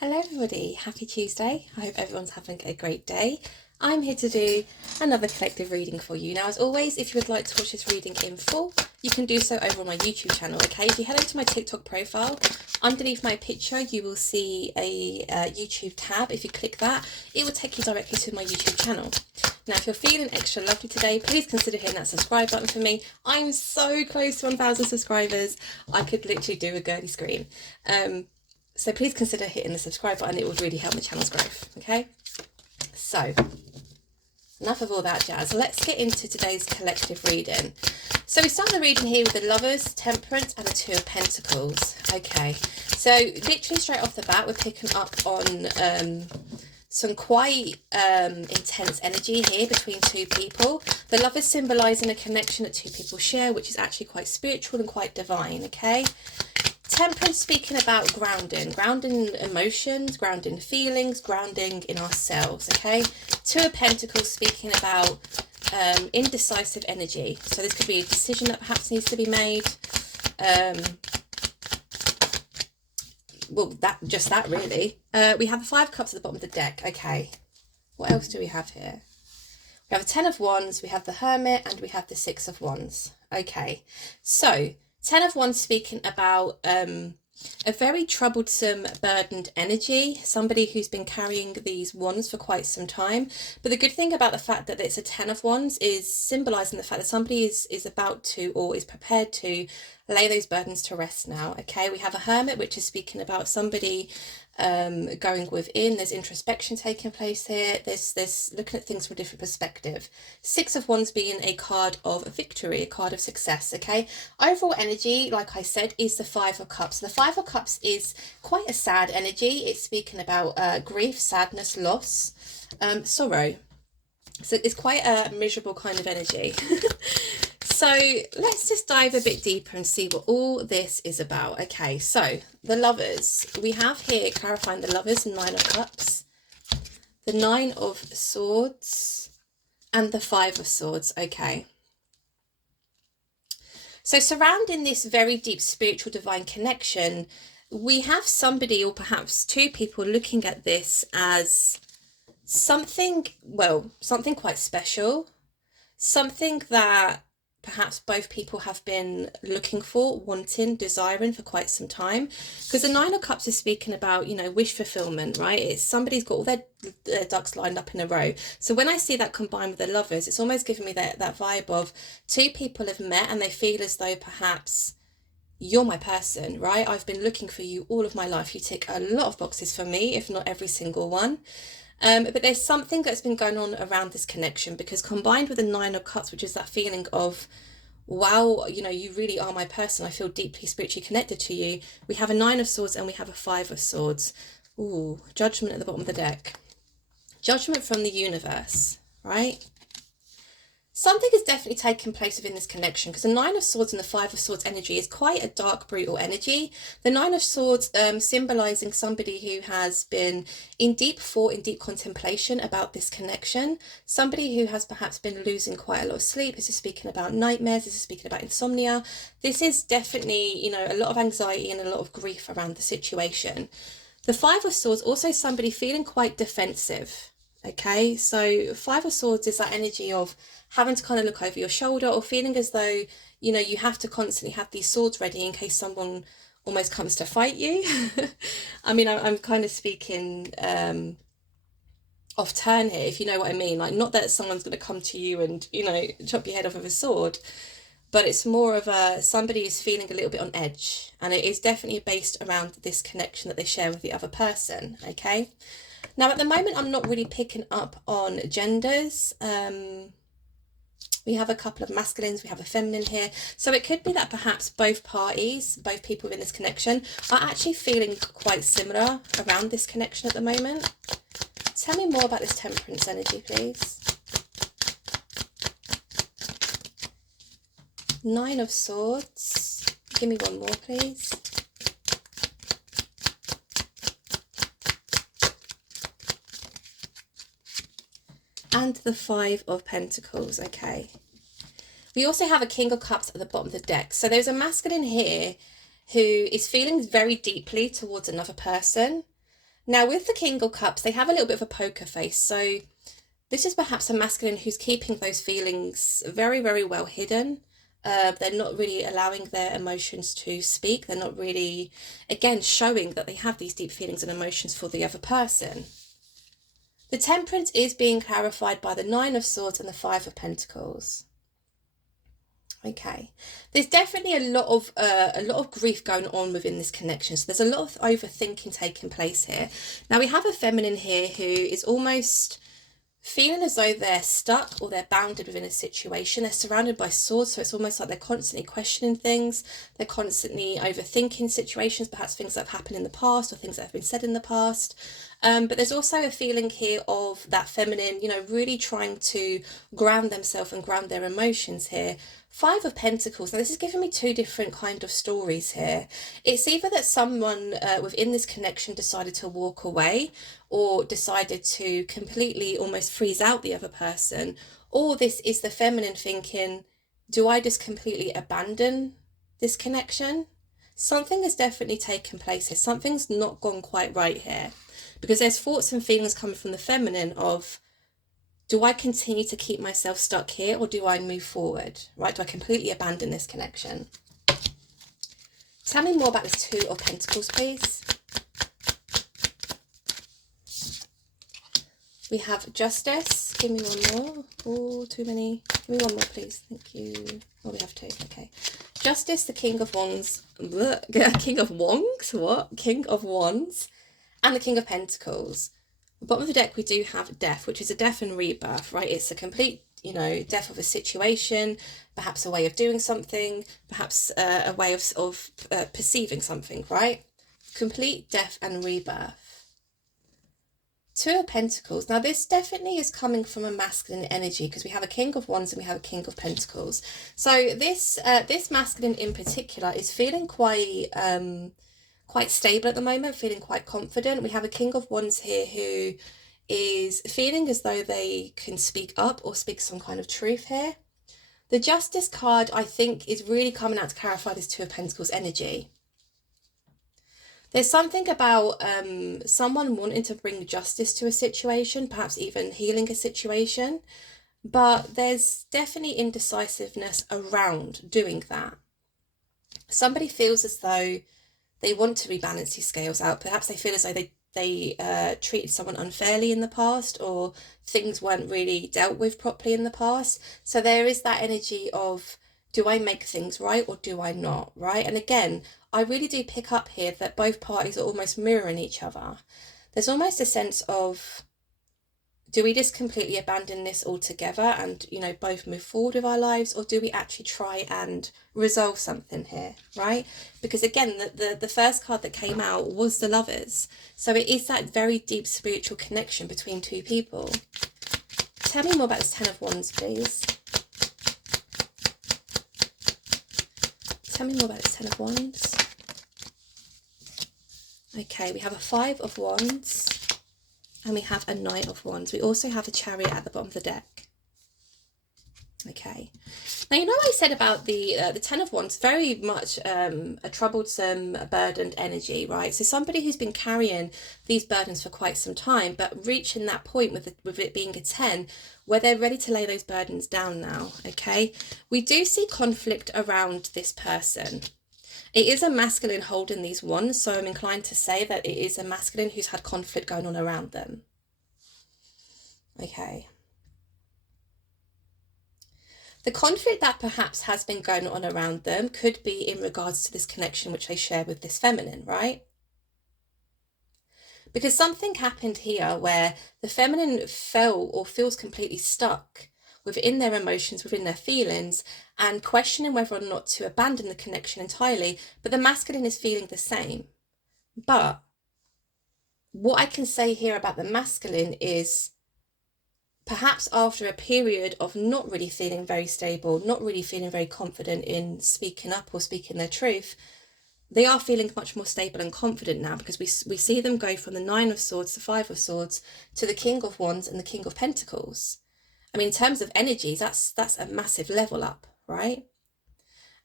Hello everybody, happy Tuesday. I hope everyone's having a great day. I'm here to do another collective reading for you. Now, as always, if you would like to watch this reading in full, you can do so over on my YouTube channel, okay? If you head over to my TikTok profile, underneath my picture, you will see a YouTube tab. If you click that, it will take you directly to my YouTube channel. Now, if you're feeling extra lovely today, please consider hitting that subscribe button for me. I'm so close to 1,000 subscribers. I could literally do a girly scream. So please consider hitting the subscribe button. It would really help my channel's growth, okay? So, enough of all that jazz. Let's get into today's collective reading. So we start the reading here with the Lovers, Temperance, and the Two of Pentacles. Okay, so literally straight off the bat, we're picking up on some quite intense energy here between two people. The Lovers symbolising a connection that two people share, which is actually quite spiritual and quite divine, okay? Temperance speaking about grounding emotions, grounding feelings, grounding in ourselves, okay? Two of Pentacles speaking about indecisive energy. So this could be a decision that perhaps needs to be made. Well, that really. We have the Five of Cups at the bottom of the deck, okay? What else do we have here? We have a Ten of Wands, we have the Hermit, and we have the Six of Wands. Okay, so Ten of Wands speaking about a very troublesome, burdened energy, somebody who's been carrying these wands for quite some time. But the good thing about the fact that it's a Ten of Wands is symbolising the fact that somebody is about to, or is prepared to, lay those burdens to rest now, okay? We have a Hermit, which is speaking about somebody going within. There's introspection taking place here. There's looking at things from a different perspective. Six of Wands being a card of victory, a card of success, okay? Overall energy, like I said, is the Five of Cups. The Five of Cups is quite a sad energy. It's speaking about grief, sadness, loss, sorrow. So it's quite a miserable kind of energy. So let's just dive a bit deeper and see what all this is about. Okay, so the Lovers. We have here, clarifying the Lovers, Nine of Cups, the Nine of Swords, and the Five of Swords. Okay. So surrounding this very deep spiritual divine connection, we have somebody, or perhaps two people, looking at this as something, well, something quite special, something that perhaps both people have been looking for, wanting, desiring for quite some time. Because the Nine of Cups is speaking about, you know, wish fulfillment, right? It's somebody's got all their ducks lined up in a row. So when I see that combined with the Lovers, it's almost giving me that vibe of two people have met and they feel as though perhaps you're my person, right? I've been looking for you all of my life. You tick a lot of boxes for me, if not every single one. But there's something that's been going on around this connection, because combined with the Nine of Cups, which is that feeling of, wow, you know, you really are my person. I feel deeply spiritually connected to you. We have a Nine of Swords and we have a Five of Swords. Ooh, Judgment at the bottom of the deck. Judgment from the universe, right? Something is definitely taking place within this connection, because the Nine of Swords and the Five of Swords energy is quite a dark, brutal energy. The Nine of Swords symbolising somebody who has been in deep thought, in deep contemplation about this connection. Somebody who has perhaps been losing quite a lot of sleep. This is speaking about nightmares. This is speaking about insomnia. This is definitely, you know, a lot of anxiety and a lot of grief around the situation. The Five of Swords, also somebody feeling quite defensive. Okay, so Five of Swords is that energy of having to kind of look over your shoulder, or feeling as though, you know, you have to constantly have these swords ready in case someone almost comes to fight you. I mean, I'm kind of speaking off turn here, if you know what I mean. Like, not that someone's going to come to you and, you know, chop your head off with a sword, but it's more of a somebody is feeling a little bit on edge, and it is definitely based around this connection that they share with the other person, okay? Now, at the moment, I'm not really picking up on genders. We have a couple of masculines, we have a feminine here. So it could be that perhaps both parties, both people in this connection, are actually feeling quite similar around this connection at the moment. Tell me more about this Temperance energy, please. Nine of Swords. Give me one more, please. And the Five of Pentacles, okay. We also have a King of Cups at the bottom of the deck. So there's a masculine here who is feeling very deeply towards another person. Now, with the King of Cups, they have a little bit of a poker face. So this is perhaps a masculine who's keeping those feelings very, very well hidden. They're not really allowing their emotions to speak. They're not really, again, showing that they have these deep feelings and emotions for the other person. The Temperance is being clarified by the Nine of Swords and the Five of Pentacles. Okay, there's definitely a lot of grief going on within this connection. So there's a lot of overthinking taking place here. Now we have a feminine here who is almost feeling as though they're stuck or they're bounded within a situation. They're surrounded by swords, so it's almost like they're constantly questioning things. They're constantly overthinking situations, perhaps things that have happened in the past or things that have been said in the past. But there's also a feeling here of that feminine, you know, really trying to ground themselves and ground their emotions here. Five of Pentacles. Now this is giving me two different kind of stories here. It's either that someone within this connection decided to walk away or decided to completely almost freeze out the other person, or this is the feminine thinking, do I just completely abandon this connection? Something has definitely taken place here. Something's not gone quite right here, because there's thoughts and feelings coming from the feminine of, do I continue to keep myself stuck here or do I move forward, right? Do I completely abandon this connection? Tell me more about this Two of Pentacles, please. We have Justice. Give me one more. Oh, too many. Give me one more, please. Thank you. Oh, we have two. Okay. Justice, the King of Wands. King of Wands? What? King of Wands. And the King of Pentacles. At the bottom of the deck, we do have Death, which is a death and rebirth, right? It's a complete, you know, death of a situation, perhaps a way of doing something, perhaps a way of perceiving something, right? Complete death and rebirth. Two of Pentacles. Now, this definitely is coming from a masculine energy because we have a King of Wands and we have a King of Pentacles. So this masculine in particular is feeling quite stable at the moment, feeling quite confident. We have a King of Wands here who is feeling as though they can speak up or speak some kind of truth here. The Justice card, I think, is really coming out to clarify this Two of Pentacles energy. There's something about someone wanting to bring justice to a situation, perhaps even healing a situation, but there's definitely indecisiveness around doing that. Somebody feels as though they want to rebalance these scales out. Perhaps they feel as though they treated someone unfairly in the past, or things weren't really dealt with properly in the past. So there is that energy of, do I make things right or do I not, right? And again, I really do pick up here that both parties are almost mirroring each other. There's almost a sense of, do we just completely abandon this altogether and, you know, both move forward with our lives, or do we actually try and resolve something here, right? Because again, the first card that came out was the Lovers. So it is that very deep spiritual connection between two people. Tell me more about this Ten of Wands, please. Tell me more about this Ten of Wands. Okay, we have a Five of Wands. And we have a Knight of Wands. We also have a Chariot at the bottom of the deck. Okay. Now, you know what I said about the Ten of Wands, very much a troublesome, burdened energy, right? So somebody who's been carrying these burdens for quite some time, but reaching that point with it being a 10, where they're ready to lay those burdens down now, okay? We do see conflict around this person. It is a masculine holding these wands, so I'm inclined to say that it is a masculine who's had conflict going on around them. Okay. The conflict that perhaps has been going on around them could be in regards to this connection which they share with this feminine, right? Because something happened here where the feminine fell or feels completely stuck within their emotions, within their feelings, and questioning whether or not to abandon the connection entirely, but the masculine is feeling the same. But what I can say here about the masculine is, perhaps after a period of not really feeling very stable, not really feeling very confident in speaking up or speaking their truth, they are feeling much more stable and confident now, because we see them go from the Nine of Swords, the Five of Swords, to the King of Wands and the King of Pentacles. I mean, in terms of energies, that's a massive level up, right?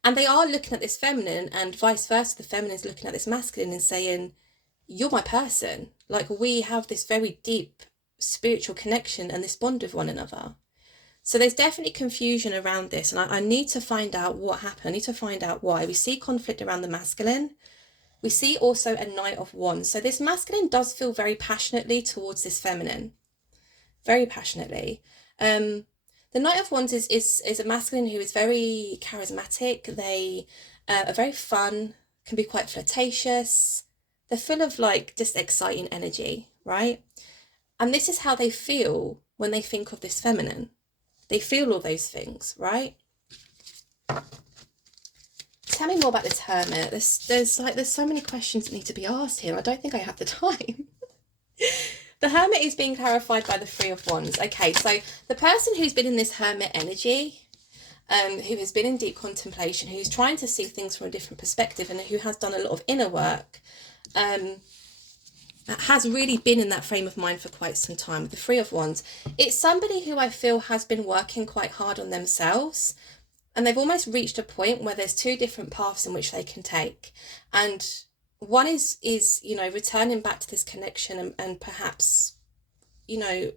And they are looking at this feminine, and vice versa, the feminine is looking at this masculine and saying, you're my person. Like, we have this very deep spiritual connection and this bond with one another. So there's definitely confusion around this, and I need to find out what happened. I need to find out why. We see conflict around the masculine. We see also a Knight of Wands. So this masculine does feel very passionately towards this feminine. Very passionately. The Knight of Wands is a masculine who is very charismatic. They are very fun, can be quite flirtatious. They're full of like just exciting energy, right? And this is how they feel when they think of this feminine. They feel all those things, right? Tell me more about this Hermit. There's so many questions that need to be asked here. I don't think I have the time. The Hermit is being clarified by the Three of Wands. Okay, so the person who's been in this Hermit energy, who has been in deep contemplation, who's trying to see things from a different perspective, and who has done a lot of inner work, has really been in that frame of mind for quite some time. The Three of Wands, it's somebody who I feel has been working quite hard on themselves, and they've almost reached a point where there's two different paths in which they can take, and one is you know, returning back to this connection and perhaps, you know,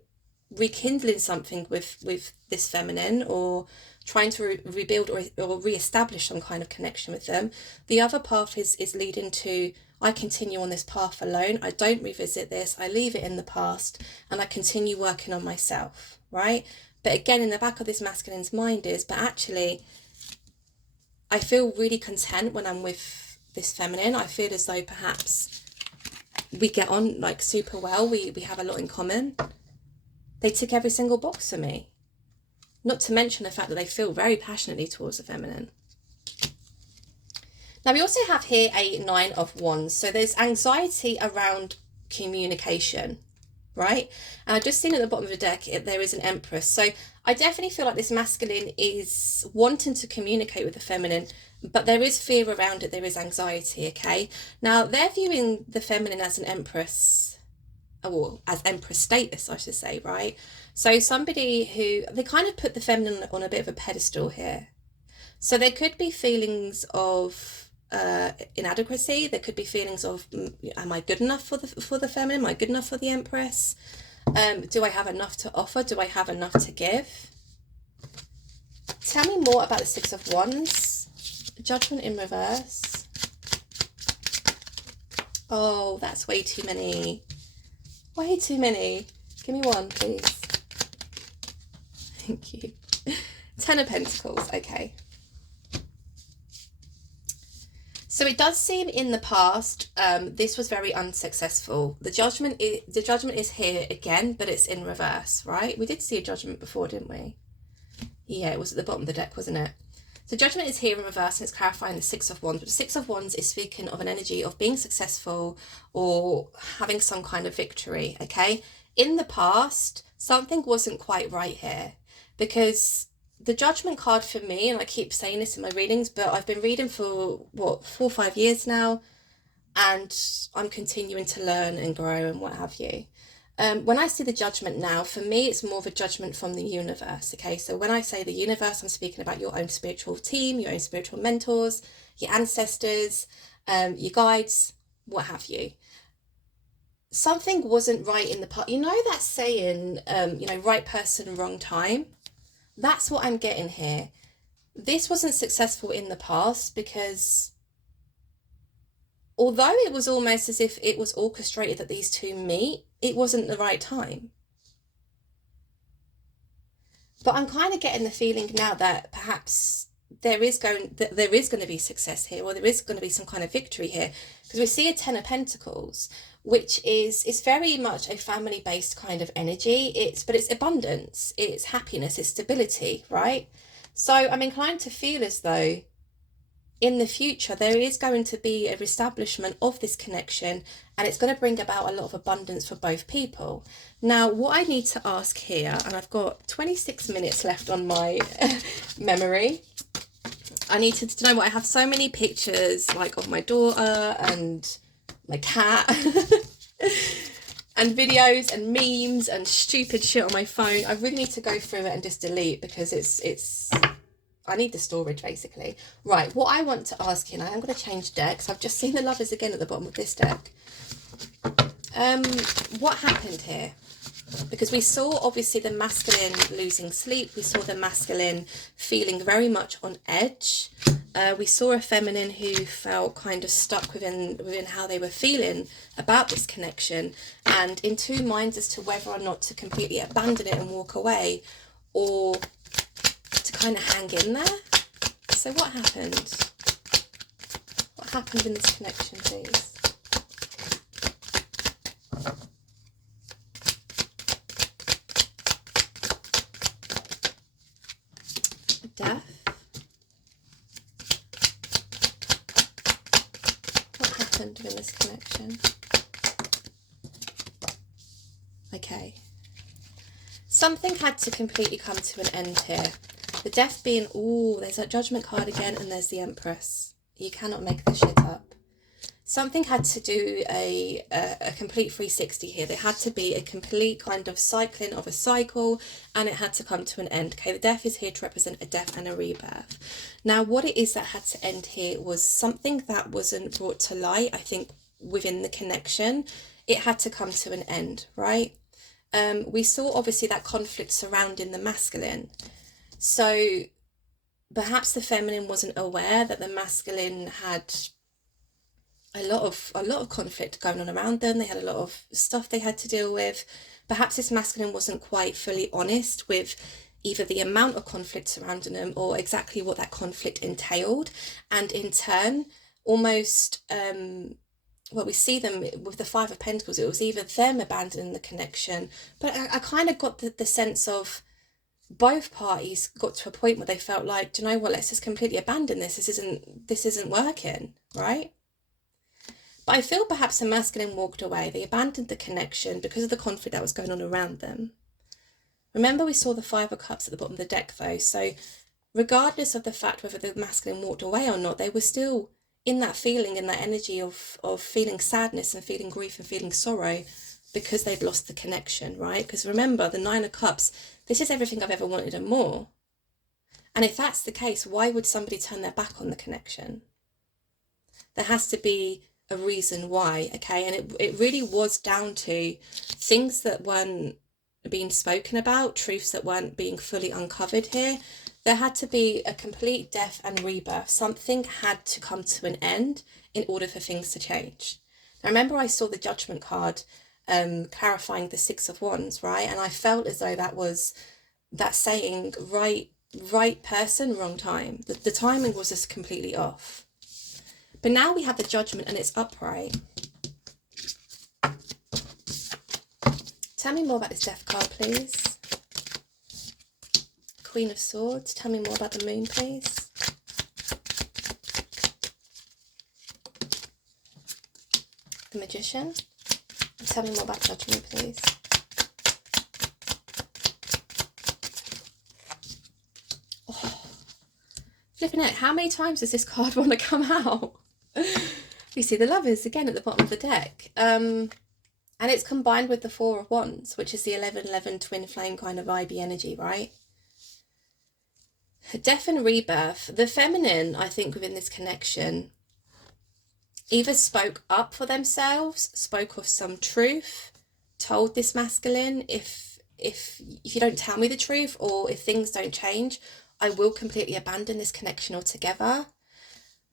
rekindling something with this feminine, or trying to rebuild or re-establish some kind of connection with them. The other path is leading to, I continue on this path alone. I don't revisit this. I leave it in the past and I continue working on myself, right? But again, in the back of this masculine's mind is, but actually, I feel really content when I'm with this feminine. I feel as though perhaps we get on like super well. We have a lot in common. They tick every single box for me. Not to mention the fact that they feel very passionately towards the feminine. Now we also have here a Nine of Wands. So there's anxiety around communication, right? And I've just seen at the bottom of the deck, there is an Empress. So I definitely feel like this masculine is wanting to communicate with the feminine, but there is fear around it. There is anxiety, okay? Now they're viewing the feminine as an Empress, or as Empress status, I should say, right? So somebody who, they kind of put the feminine on a bit of a pedestal here. So there could be feelings of inadequacy. There could be feelings of, am I good enough for the feminine? Am I good enough for the Empress? Do I have enough to offer? Do I have enough to give? Tell me more about the Six of Wands. Judgment in reverse. Oh, that's way too many. Way too many. Give me one, please. Thank you. Ten of Pentacles. Okay. So it does seem in the past, this was very unsuccessful. The judgment is here again, but it's in reverse, right? We did see a judgment before, didn't we? Yeah, it was at the bottom of the deck, wasn't it? So judgment is here in reverse, and it's clarifying the Six of Wands. But the Six of Wands is speaking of an energy of being successful or having some kind of victory, okay? In the past, something wasn't quite right here, because the Judgment card for me, and I keep saying this in my readings, but I've been reading for, what, 4 or 5 years now, and I'm continuing to learn and grow and what have you. When I see the Judgment now, for me, it's more of a judgment from the universe, okay? So when I say the universe, I'm speaking about your own spiritual team, your own spiritual mentors, your ancestors, your guides, what have you. Something wasn't right in the past. You know that saying, you know, right person, wrong time? That's what I'm getting here. This wasn't successful in the past because although it was almost as if it was orchestrated that these two meet, it wasn't the right time. But I'm kind of getting the feeling now that perhaps there is going to be success here, or there is going to be some kind of victory here, because we see a Ten of Pentacles, which is very much a family-based kind of energy. But it's abundance, it's happiness, it's stability, right? So I'm inclined to feel as though in the future there is going to be a reestablishment of this connection, and it's going to bring about a lot of abundance for both people. Now, what I need to ask here, and I've got 26 minutes left on my memory. I need to know what, I have so many pictures like of my daughter and my cat and videos and memes and stupid shit on my phone. I really need to go through it and just delete, because it's I need the storage basically. Right, what I want to ask you now, I'm going to change decks. I've just seen the Lovers again at the bottom of this deck. What happened here? Because we saw obviously the masculine losing sleep. We saw the masculine feeling very much on edge. We saw a feminine who felt kind of stuck within how they were feeling about this connection, and in two minds as to whether or not to completely abandon it and walk away, or to kind of hang in there. So what happened? What happened in this connection, please? Death. What happened in this connection? Okay. Something had to completely come to an end here. The death being, oh, there's that judgment card again, and there's the Empress. You cannot make this shit up. Something had to do a complete 360 here. There had to be a complete kind of cycling of a cycle, and it had to come to an end. Okay, the death is here to represent a death and a rebirth. Now, what it is that had to end here was something that wasn't brought to light, I think, within the connection. It had to come to an end, right? We saw, obviously, that conflict surrounding the masculine. So perhaps the feminine wasn't aware that the masculine had a lot of conflict going on around them. They had a lot of stuff they had to deal with. Perhaps this masculine wasn't quite fully honest with either the amount of conflict surrounding them or exactly what that conflict entailed. And in turn, almost, well, we see them with the Five of Pentacles. It was either them abandoning the connection, but I kind of got the sense of both parties got to a point where they felt like, do you know what, let's just completely abandon this. This isn't working, right? But I feel perhaps the masculine walked away. They abandoned the connection because of the conflict that was going on around them. Remember, we saw the Five of Cups at the bottom of the deck, though. So regardless of the fact whether the masculine walked away or not, they were still in that feeling, in that energy of feeling sadness and feeling grief and feeling sorrow because they've lost the connection, right? Because remember, the Nine of Cups, this is everything I've ever wanted and more. And if that's the case, why would somebody turn their back on the connection? There has to be a reason why, okay? And it really was down to things that weren't being spoken about, truths that weren't being fully uncovered here. There had to be a complete death and rebirth. Something had to come to an end in order for things to change. Now remember, I saw the Judgment card clarifying the Six of Wands, right? And I felt as though that was that saying, right person, wrong time. The timing was just completely off. But now we have the Judgment and it's upright. Tell me more about this Death card, please. Queen of Swords. Tell me more about the Moon, please. The Magician. And tell me more about Judgment, please. Oh, flipping out. How many times does this card want to come out? We see the Lovers again at the bottom of the deck. And it's combined with the Four of Wands, which is the 11-11 twin flame kind of vibey energy, right? Death and rebirth. The feminine, I think, within this connection either spoke up for themselves, spoke of some truth, told this masculine, if you don't tell me the truth or if things don't change, I will completely abandon this connection altogether.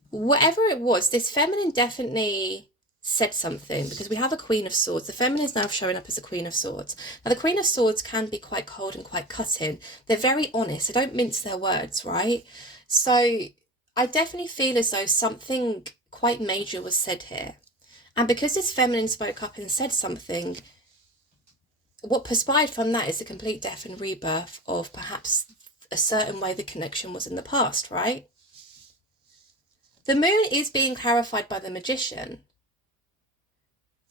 Whatever it was, this feminine definitely said something, because we have a Queen of Swords. The feminine is now showing up as a Queen of Swords. Now, the Queen of Swords can be quite cold and quite cutting. They're very honest. They don't mince their words, right? So I definitely feel as though something quite major was said here. And because this feminine spoke up and said something, what perspired from that is a complete death and rebirth of perhaps a certain way the connection was in the past, right? The Moon is being clarified by the Magician,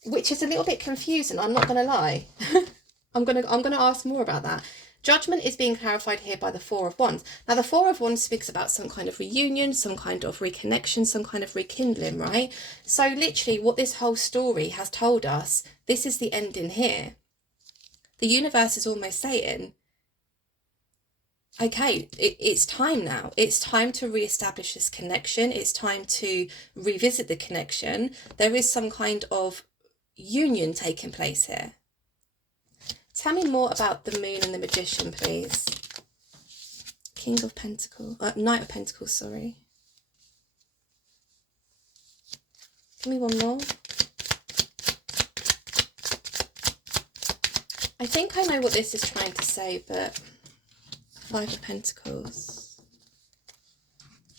which is a little bit confusing, I'm not going to lie. I'm going to ask more about that. Judgment is being clarified here by the Four of Wands. Now, the Four of Wands speaks about some kind of reunion, some kind of reconnection, some kind of rekindling, right? So literally what this whole story has told us, this is the ending here. The universe is almost saying, okay, it's time now. It's time to reestablish this connection. It's time to revisit the connection. There is some kind of, union taking place here. Tell me more about the moon and the magician, please. King of Pentacles, Knight of Pentacles, sorry. Give me one more. I think I know what this is trying to say, but Five of Pentacles.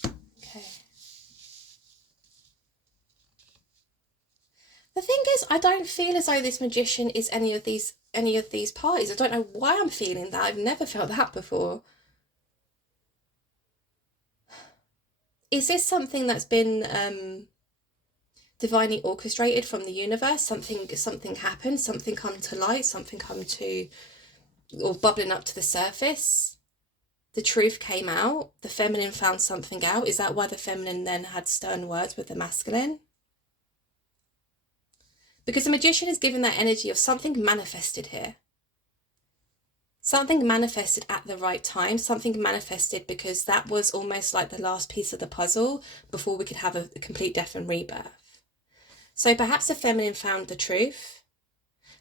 Okay. The thing is, I don't feel as though this magician is any of these parties. I don't know why I'm feeling that. I've never felt that before. Is this something that's been divinely orchestrated from the universe? Something happened, something come to light, something come to, or bubbling up to the surface. The truth came out, the feminine found something out. Is that why the feminine then had stern words with the masculine? Because the magician is given that energy of something manifested here. Something manifested at the right time, something manifested because that was almost like the last piece of the puzzle before we could have a complete death and rebirth. So perhaps the feminine found the truth.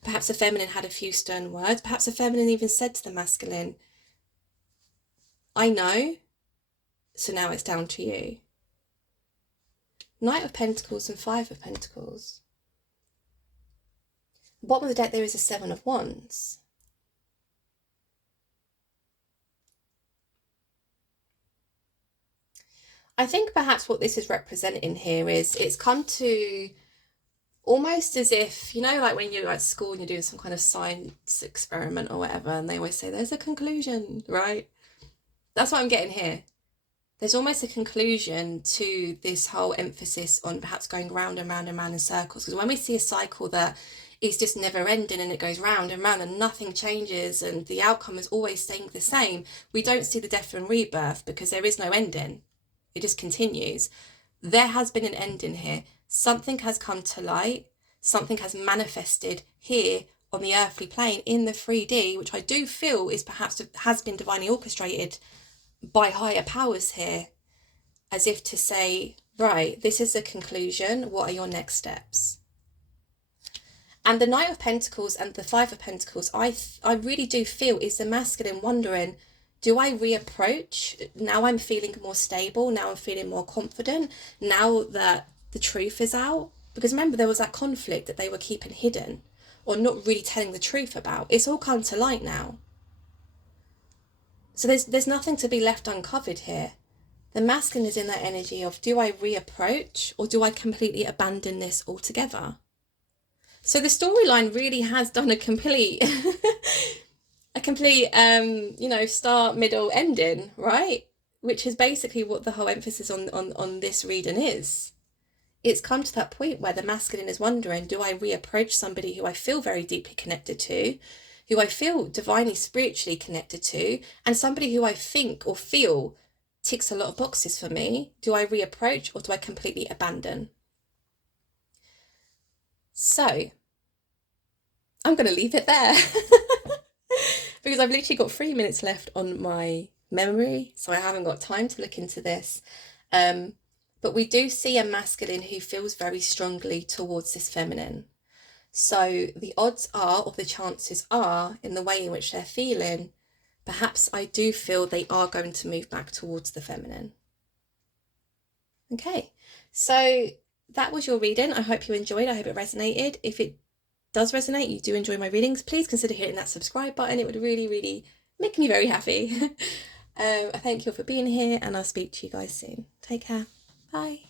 Perhaps the feminine had a few stern words. Perhaps the feminine even said to the masculine, I know, so now it's down to you. Knight of Pentacles and Five of Pentacles. Bottom of the deck, there is a Seven of Wands. I think perhaps what this is representing here is it's come to almost as if, you know, like when you're at school and you're doing some kind of science experiment or whatever, and they always say there's a conclusion, right? That's what I'm getting here. There's almost a conclusion to this whole emphasis on perhaps going round and round and round in circles. Because when we see a cycle that is just never ending and it goes round and round and nothing changes and the outcome is always staying the same, we don't see the death and rebirth because there is no ending. It just continues. There has been an ending here. Something has come to light. Something has manifested here on the earthly plane in the 3D, which I do feel is perhaps has been divinely orchestrated by higher powers here, as if to say, right, this is the conclusion. What are your next steps? And the Knight of Pentacles and the Five of Pentacles, I really do feel is the masculine wondering, do I reapproach? Now I'm feeling more stable. Now I'm feeling more confident. Now that the truth is out. Because remember, there was that conflict that they were keeping hidden or not really telling the truth about. It's all come to light now. So there's nothing to be left uncovered here. The masculine is in that energy of, do I reapproach or do I completely abandon this altogether? So the storyline really has done a complete... start, middle, ending, right? Which is basically what the whole emphasis on this reading is. It's come to that point where the masculine is wondering, do I reapproach somebody who I feel very deeply connected to, who I feel divinely, spiritually connected to, and somebody who I think or feel ticks a lot of boxes for me? Do I reapproach or do I completely abandon? So, I'm going to leave it there. Because I've literally got 3 minutes left on my memory, so I haven't got time to look into this. But we do see a masculine who feels very strongly towards this feminine. So the odds are, or the chances are, in the way in which they're feeling, perhaps I do feel they are going to move back towards the feminine. Okay, so that was your reading. I hope you enjoyed. I hope it resonated. If it does resonate, you do enjoy my readings, please consider hitting that subscribe button. It would really, really make me very happy. I thank you all for being here, and I'll speak to you guys soon. Take care. Bye.